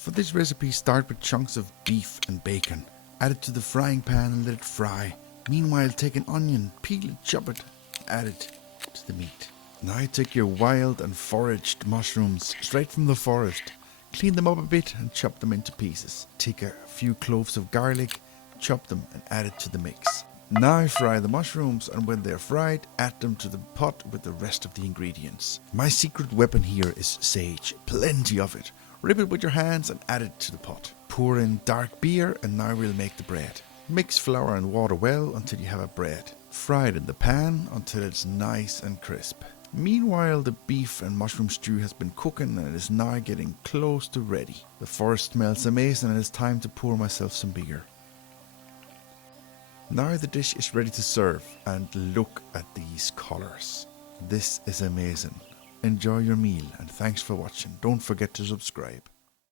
For this recipe, start with chunks of beef and bacon. Add it to the frying pan and let it fry. Meanwhile, take an onion, peel it, chop it, add it to the meat. Now take your wild and foraged mushrooms straight from the forest. Clean them up a bit and chop them into pieces. Take a few cloves of garlic, chop them and add it to the mix. Now fry the mushrooms, and when they're fried, add them to the pot with the rest of the ingredients. My secret weapon here is sage, plenty of it. Rip it with your hands and add it to the pot. Pour in dark beer, and now we'll make the bread. Mix flour and water well until you have a bread. Fry it in the pan until it's nice and crisp. Meanwhile, the beef and mushroom stew has been cooking and it is now getting close to ready. The forest smells amazing and it's time to pour myself some beer. Now the dish is ready to serve, and look at these colours. This is amazing. Enjoy your meal and thanks for watching. Don't forget to subscribe.